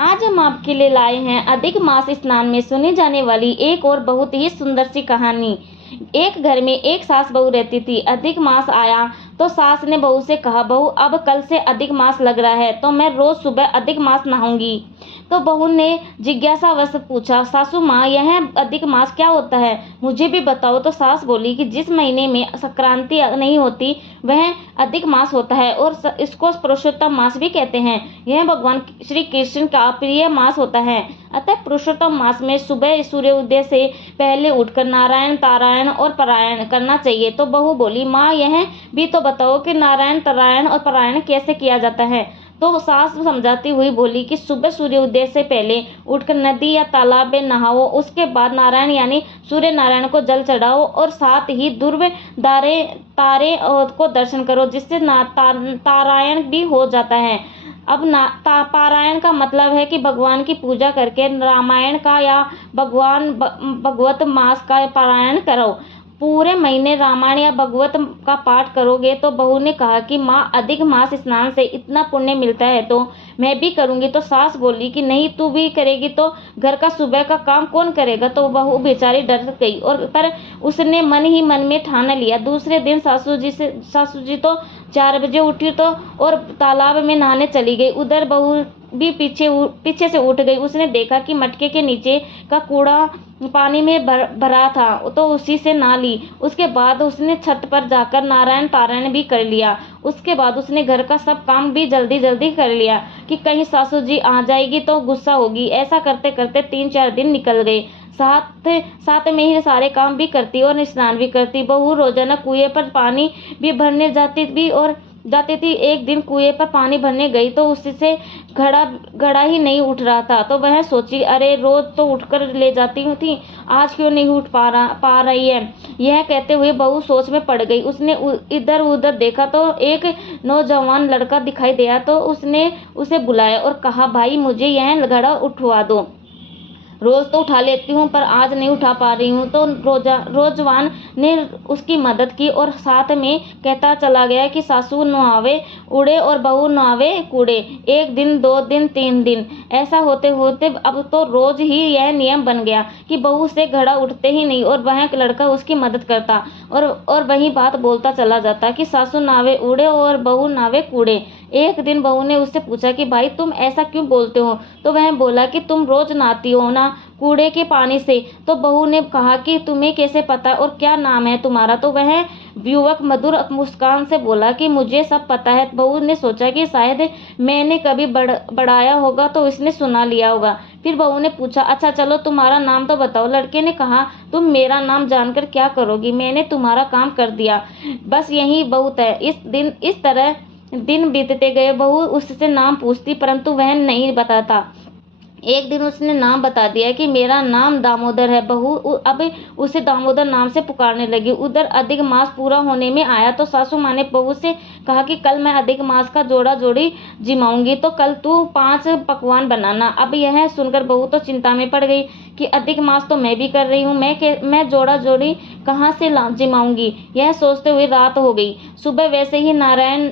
आज हम आपके लिए लाए हैं अधिक मास स्नान में सुनी जाने वाली एक और बहुत ही सुंदर सी कहानी। एक घर में एक सास बहू रहती थी। अधिक मास आया तो सास ने बहू से कहा, बहू अब कल से अधिक मास लग रहा है तो मैं रोज सुबह अधिक मास नहाऊंगी। तो बहू ने जिज्ञासावश पूछा, सासू माँ यह अधिक मास क्या होता है, मुझे भी बताओ। तो सास बोली कि जिस महीने में संक्रांति नहीं होती वह अधिक मास होता है और इसको पुरुषोत्तम मास भी कहते हैं। यह भगवान श्री कृष्ण का प्रिय मास होता है। अतः पुरुषोत्तम मास में सुबह सूर्योदय से पहले उठकर नारायण तारायण और पारायण करना चाहिए। तो बहू बोली, माँ यह भी तो बताओ कि नारायण तारायण और पारायण कैसे किया जाता है। तो सास समझाती हुई बोली कि सुबह सूर्योदय से पहले उठकर नदी या तालाब में नहाओ, उसके बाद नारायण यानी सूर्य नारायण को जल चढ़ाओ और साथ ही ध्रुव तारे को दर्शन करो, जिससे तारायण भी हो जाता है। अब पारायण का मतलब है कि भगवान की पूजा करके रामायण का या भगवत मास का पारायण करो। पूरे महीने रामायण या भगवत का पाठ करोगे। तो बहू ने कहा कि माँ अधिक मास स्नान से इतना पुण्य मिलता है तो मैं भी करूँगी। तो सास बोली कि नहीं, तू भी करेगी तो घर का सुबह का काम कौन करेगा। तो बहू बेचारी डर गई और पर उसने मन ही मन में ठान लिया। दूसरे दिन सासू जी तो 4 बजे उठी तो और तालाब में नहाने चली गई। उधर बहू भी पीछे से उठ गई। उसने देखा कि मटके के नीचे का कूड़ा पानी में भरा था तो उसी से नहा ली। उसके बाद उसने छत पर जाकर नारायण तारायण भी कर लिया। उसके बाद उसने घर का सब काम भी जल्दी जल्दी कर लिया कि कहीं सासू जी आ जाएगी तो गुस्सा होगी। ऐसा करते करते 3-4 दिन निकल गए। साथ में ही सारे काम भी करती और स्नान भी करती। बहू रोजाना कुएं पर पानी भी भरने जाती थी। एक दिन कुएं पर पानी भरने गई तो उससे घड़ा ही नहीं उठ रहा था। तो वह सोची, अरे रोज तो उठकर ले जाती थी, आज क्यों नहीं उठ पा रही है। यह कहते हुए बहू सोच में पड़ गई। उसने इधर उधर देखा तो एक नौजवान लड़का दिखाई दिया। तो उसने उसे बुलाया और कहा, भाई मुझे यह घड़ा उठवा दो, रोज तो उठा लेती हूँ पर आज नहीं उठा पा रही हूँ। तो रोजवान ने उसकी मदद की और साथ में कहता चला गया कि सासू नहावे उड़े और बहू नहावे कूड़े। 1 दिन 2 दिन 3 दिन ऐसा होते होते अब तो रोज ही यह नियम बन गया कि बहू से घड़ा उठते ही नहीं और वह लड़का उसकी मदद करता और वही बात बोलता चला जाता कि सासू नहावे उड़े और बहू नहावे कूड़े। एक दिन बहू ने उससे पूछा कि भाई तुम ऐसा क्यों बोलते हो। तो वह बोला कि तुम रोज नहाती हो ना कूड़े के पानी से। तो बहू ने कहा कि तुम्हें कैसे पता और क्या नाम है तुम्हारा। तो वह युवक मधुर मुस्कान से बोला कि मुझे सब पता है। बहू ने सोचा कि शायद मैंने कभी बढ़ाया होगा तो इसने सुना लिया होगा। फिर बहू ने पूछा, अच्छा चलो तुम्हारा नाम तो बताओ। लड़के ने कहा, तुम मेरा नाम जानकर क्या करोगी, मैंने तुम्हारा काम कर दिया, बस यही बहुत है। इस तरह दिन बीतते गए। बहू उससे नाम पूछती परंतु वह नहीं बताता। एक दिन उसने नाम बता दिया कि मेरा नाम दामोदर है। बहू अब उसे दामोदर नाम से पुकारने लगी। उधर अधिक मास पूरा होने में आया तो सासू माँ ने बहू से कहा कि कल मैं अधिक मास का जोड़ा जोड़ी जिमाऊंगी तो कल तू 5 पकवान बनाना। अब यह सुनकर बहू तो चिंता में पड़ गई कि अधिक मास तो मैं भी कर रही हूँ, मैं जोड़ा जोड़ी कहाँ से जिमाऊंगी। यह सोचते हुए रात हो गई। सुबह वैसे ही नारायण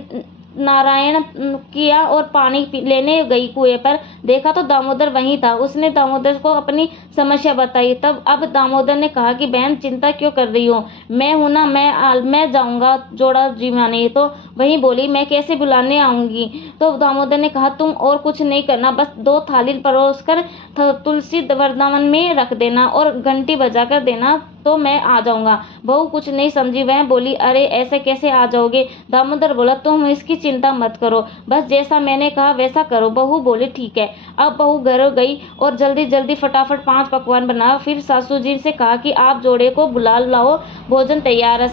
किया और पानी लेने गई कुएं पर। देखा तो दामोदर वहीं था। उसने दामोदर को अपनी समस्या बताई। तब अब दामोदर ने कहा कि बहन चिंता क्यों कर रही हो, मैं हूं ना, मैं जाऊंगा जोड़ा जिमाने। तो वहीं बोली, मैं कैसे बुलाने आऊंगी। तो दामोदर ने कहा, तुम और कुछ नहीं करना, बस 2 थाली परोस कर तुलसी वृंदावन में रख देना और घंटी बजा कर देना तो मैं आ जाऊंगा। बहू कुछ नहीं समझी। वह बोली, अरे ऐसे कैसे आ जाओगे। दामोदर बोला, तुम इसकी चिंता मत करो, बस जैसा मैंने कहा वैसा करो। बहू बोली, ठीक है। अब बहू घर गई और जल्दी जल्दी फटाफट 5 पकवान बनाया। फिर सासू जी से कहा कि आप जोड़े को बुला लाओ, भोजन तैयार है।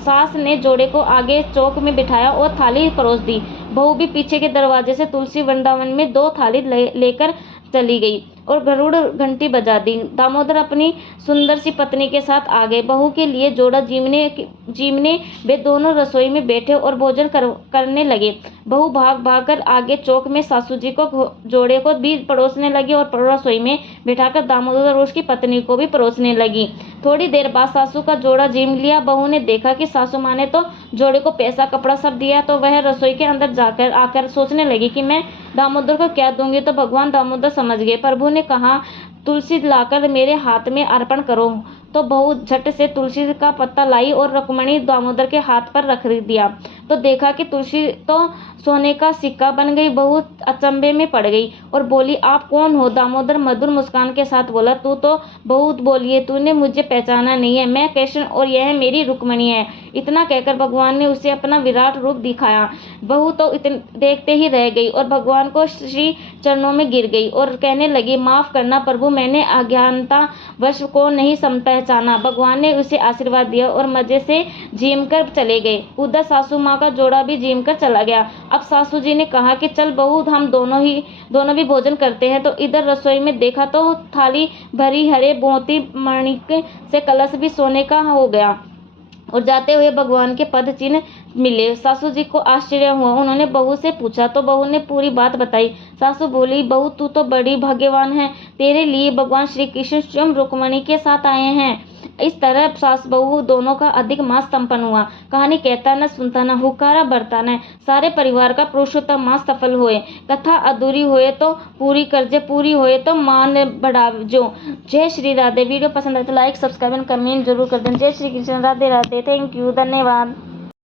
सास ने जोड़े को आगे चौक में बिठाया और थाली परोस दी। बहू भी पीछे के दरवाजे से तुलसी वृंदावन में 2 थाली लेकर चली गई और गरुड़ घंटी बजा दी। दामोदर अपनी सुंदर सी पत्नी के साथ आ गए। बहू के लिए जोड़ा जीमने वे दोनों रसोई में बैठे और भोजन करने लगे। बहू भाग भाग कर आगे चौक में सासू जी को जोड़े को भी परोसने लगी और रसोई में बिठाकर दामोदर और उसकी पत्नी को भी परोसने लगी। थोड़ी देर बाद सासू का जोड़ा जिम लिया। बहू ने देखा कि सासू माँ ने तो जोड़े को पैसा कपड़ा सब दिया, तो वह रसोई के अंदर जाकर आकर सोचने लगी कि मैं दामोदर को क्या दूंगी। तो भगवान दामोदर समझ गए। प्रभु ने कहा, तुलसी लाकर मेरे हाथ में अर्पण करो। तो बहू झट से तुलसी का पत्ता लाई और रुक्मणी दामोदर के हाथ पर रख दिया। तो देखा कि तुलसी तो सोने का सिक्का बन गई। बहू अचंभे में पड़ गई और बोली, आप कौन हो? दामोदर मधुर मुस्कान के साथ बोला, तू तो बहुत बोली है, तूने मुझे पहचाना नहीं है। मैं कृष्ण और यह मेरी रुक्मणी है। इतना कहकर भगवान ने उसे अपना विराट रूप दिखाया। बहू तो देखते ही रह गई और भगवान को श्री चरणों में गिर गई और कहने लगी, माफ करना प्रभु, मैंने अज्ञानता वश को नहीं पहचाना। भगवान ने उसे आशीर्वाद दिया और मजे से जिम कर चले गए। उधर सासू माँ का जोड़ा भी जिम कर चला गया। अब सासू जी ने कहा कि चल बहू, हम दोनों भी भोजन करते हैं। तो इधर रसोई में देखा तो थाली भरी हरे मोती माणिक से कलश भी सोने का हो गया और जाते हुए भगवान के पद चिन्ह मिले। सासू जी को आश्चर्य हुआ। उन्होंने बहू से पूछा तो बहू ने पूरी बात बताई। सासू बोली, बहू तू तो बड़ी भाग्यवान है, तेरे लिए भगवान श्री कृष्ण स्वयं रुक्मणी के साथ आए हैं। इस तरह सास बहू दोनों का अधिक मास संपन्न हुआ। कहानी कहता न सुनता न हुकारा बरता न, सारे परिवार का पुरुषोत्तम मास सफल हुए। कथा अधूरी हुए तो पूरी करजे, पूरी हुए तो मान बढ़ावजो। जय श्री राधे। वीडियो पसंद आए तो लाइक, सब्सक्राइब एंड कमेंट जरूर कर दें। जय श्री कृष्ण। राधे राधे। Thank you. धन्यवाद।